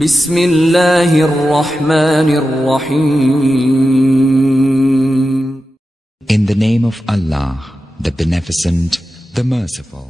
बिस्मिल्लाहिर्रहमानिर्रहीम। In the name of Allah, the Beneficent, the Merciful.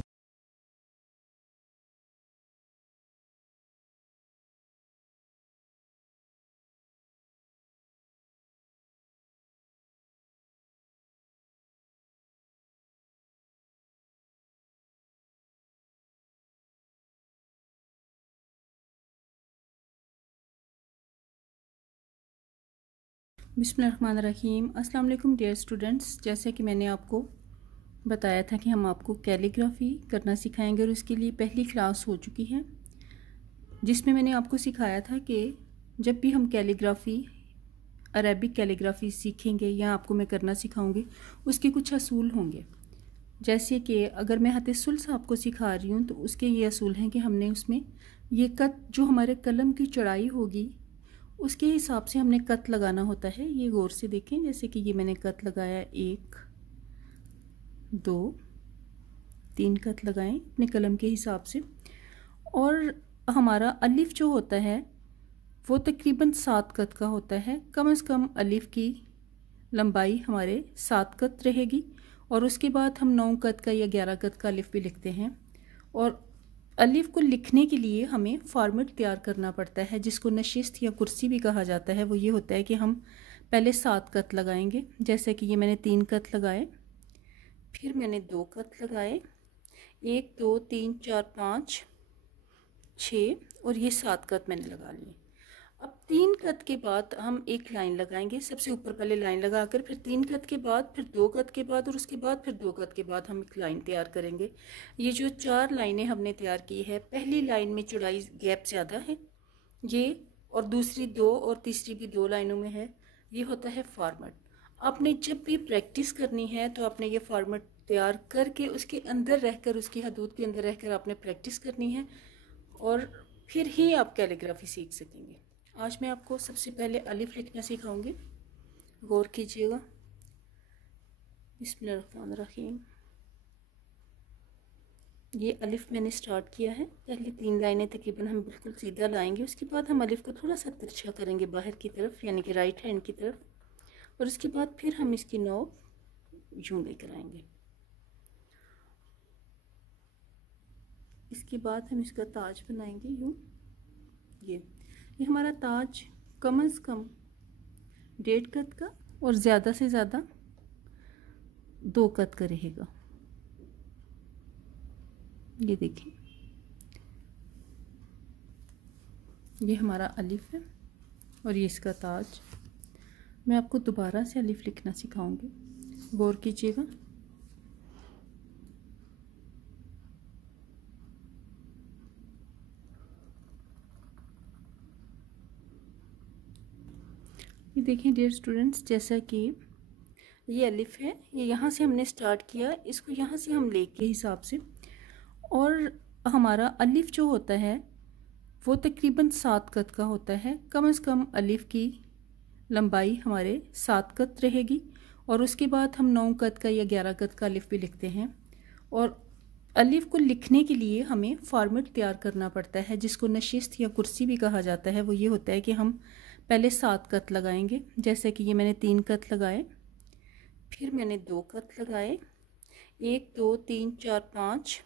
बिस्मिल्लाहिर्रहमानिर्रहीम। अस्सलाम वालेकुम डियर स्टूडेंट्स, जैसे कि मैंने आपको बताया था कि हम आपको कैलीग्राफी करना सिखाएंगे और उसके लिए पहली क्लास हो चुकी है, जिसमें मैंने आपको सिखाया था कि जब भी हम कैलीग्राफी अरेबिक कैलीग्राफी सीखेंगे या आपको मैं करना सिखाऊंगी, उसके कुछ असूल होंगे। जैसे कि अगर मैं हते सुल्स आपको सिखा रही हूँ तो उसके ये असूल हैं कि हमने उसमें ये कत जो हमारे कलम की चौड़ाई होगी उसके हिसाब से हमने कत लगाना होता है। ये गौर से देखें, जैसे कि ये मैंने कत लगाया 1 2 3 कत लगाएं अपने कलम के हिसाब से। और हमारा अलिफ जो होता है वो तकरीबन 7 कत का होता है। कम से कम अलिफ की लंबाई हमारे 7 कत रहेगी और उसके बाद हम 9 कत का या 11 कत का अलिफ भी लिखते हैं। और अलिफ को लिखने के लिए हमें फॉर्मेट तैयार करना पड़ता है, जिसको नशिस्त या कुर्सी भी कहा जाता है। वो ये होता है कि हम पहले 7 कत लगाएंगे, जैसे कि ये मैंने 3 कत लगाए, फिर मैंने 2 कत लगाए, 1 2 3 4 5 6 और ये 7 कत मैंने लगा लिए। अब 3 कत के बाद हम एक लाइन लगाएंगे, सबसे ऊपर पहले लाइन लगाकर फिर 3 कत के बाद फिर 2 कत के बाद और उसके बाद फिर 2 कत के बाद हम एक लाइन तैयार करेंगे। ये जो 4 लाइनें हमने तैयार की है, पहली लाइन में चौड़ाई गैप ज़्यादा है ये, और दूसरी 2 और तीसरी भी 2 लाइनों में है। ये होता है फॉर्मेट। आपने जब भी प्रैक्टिस करनी है तो आपने ये फॉर्मेट तैयार करके उसके अंदर रहकर, उसकी हदूद के अंदर रहकर आपने प्रैक्टिस करनी है और फिर ही आप कैलीग्राफी सीख सकेंगे। आज मैं आपको सबसे पहले अलिफ लिखना सिखाऊंगी, गौर कीजिएगा। बिस्मिल्लाहिर्रहमानिर्रहीम। ये अलिफ मैंने स्टार्ट किया है। पहली 3 लाइनें तकरीबन हम बिल्कुल सीधा लाएंगे, उसके बाद हम अलिफ को थोड़ा सा तिरछा करेंगे बाहर की तरफ, यानी कि राइट हैंड की तरफ, और उसके बाद फिर हम इसकी नोक यूं लेकर आएंगे। इसके बाद हम इसका ताज बनाएंगे यूं। ये हमारा ताज कम से कम 1.5 कत का और ज़्यादा से ज़्यादा 2 कत का रहेगा। ये देखिए, ये हमारा अलिफ है और ये इसका ताज। मैं आपको दोबारा से अलिफ लिखना सिखाऊंगी, गौर कीजिएगा। ये देखें डियर स्टूडेंट्स, जैसा कि ये अलिफ है, ये यहाँ से हमने स्टार्ट किया, इसको यहाँ से हम ले के हिसाब से। और हमारा अलिफ जो होता है वो तकरीबन 7 कत का होता है। कम से कम अलिफ की लंबाई हमारे 7 कत रहेगी और उसके बाद हम 9 कत का या 11 कत का अलिफ भी लिखते हैं। और अलिफ को लिखने के लिए हमें फॉर्मेट तैयार करना पड़ता है, जिसको नशिस्त या कुर्सी भी कहा जाता है। वो ये होता है कि हम पहले 7 कत लगाएंगे, जैसे कि ये मैंने 3 कत लगाए, फिर मैंने 2 कत लगाए, 1 2 3 4 5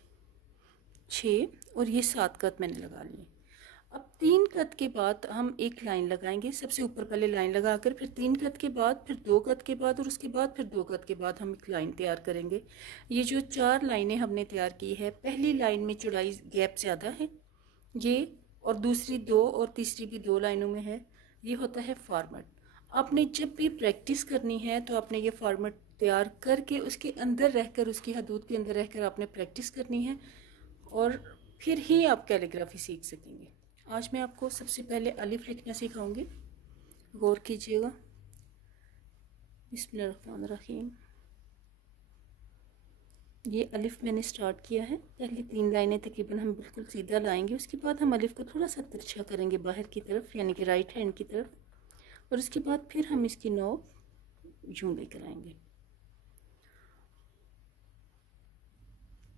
6 और ये 7 कत मैंने लगा लिए। अब 3 कत के बाद हम एक लाइन लगाएंगे, सबसे ऊपर पहले लाइन लगाकर फिर 3 कत के बाद फिर 2 कत के बाद और उसके बाद फिर 2 कत के बाद हम एक लाइन तैयार करेंगे। ये जो 4 लाइनें हमने तैयार की है, पहली लाइन में चौड़ाई गैप ज़्यादा है ये, और दूसरी 2 और तीसरी भी 2 लाइनों में है। ये होता है फॉर्मेट। आपने जब भी प्रैक्टिस करनी है तो आपने ये फॉर्मेट तैयार करके उसके अंदर रहकर, उसकी हदूद के अंदर रहकर आपने प्रैक्टिस करनी है और फिर ही आप कैलीग्राफी सीख सकेंगे। आज मैं आपको सबसे पहले अलिफ लिखना सिखाऊंगी, गौर कीजिएगा। बिस्मिल्लाहिर्रहमानिर्रहीम। ये अलिफ मैंने स्टार्ट किया है। पहली 3 लाइनें तकरीबन हम बिल्कुल सीधा लाएंगे, उसके बाद हम अलिफ को थोड़ा सा तिरछा करेंगे बाहर की तरफ, यानी कि राइट हैंड की तरफ, और उसके बाद फिर हम इसकी नोक यूं लेकर आएंगे।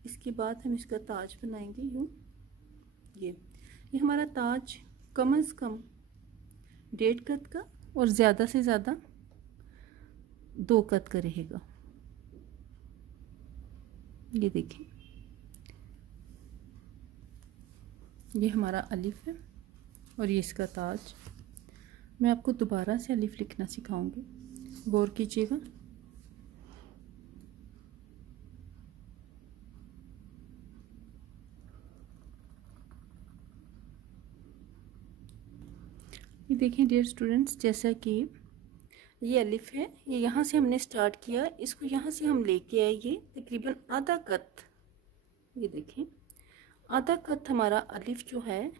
इसके बाद हम इसका ताज बनाएंगे यूं। ये हमारा ताज कम से कम 1.5 कद का और ज़्यादा से ज़्यादा 2 कद का रहेगा। ये देखिए, ये हमारा अलिफ है और ये इसका ताज। मैं आपको दोबारा से अलिफ लिखना सिखाऊंगी, गौर कीजिएगा। ये देखें डियर स्टूडेंट्स, जैसा कि ये अलिफ है, ये यहाँ से हमने स्टार्ट किया, इसको यहाँ से हम लेके आए ये तकरीबन आधा कद। ये देखें, आधा कद हमारा अलिफ जो है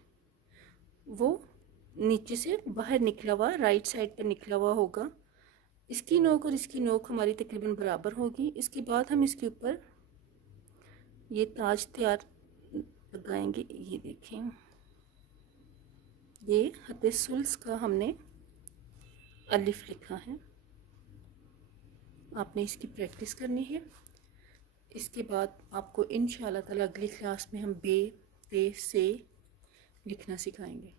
वो नीचे से बाहर निकला हुआ, राइट साइड पर निकला हुआ होगा। इसकी नोक और इसकी नोक हमारी तकरीबन बराबर होगी। इसके बाद हम इसके ऊपर ये ताज तैयार लगाएंगे। ये देखें, ये हद सुल्स का हमने अलिफ लिखा है। आपने इसकी प्रैक्टिस करनी है। इसके बाद आपको इंशाअल्लाह ताला अगली क्लास में हम बे, ते, से लिखना सिखाएंगे।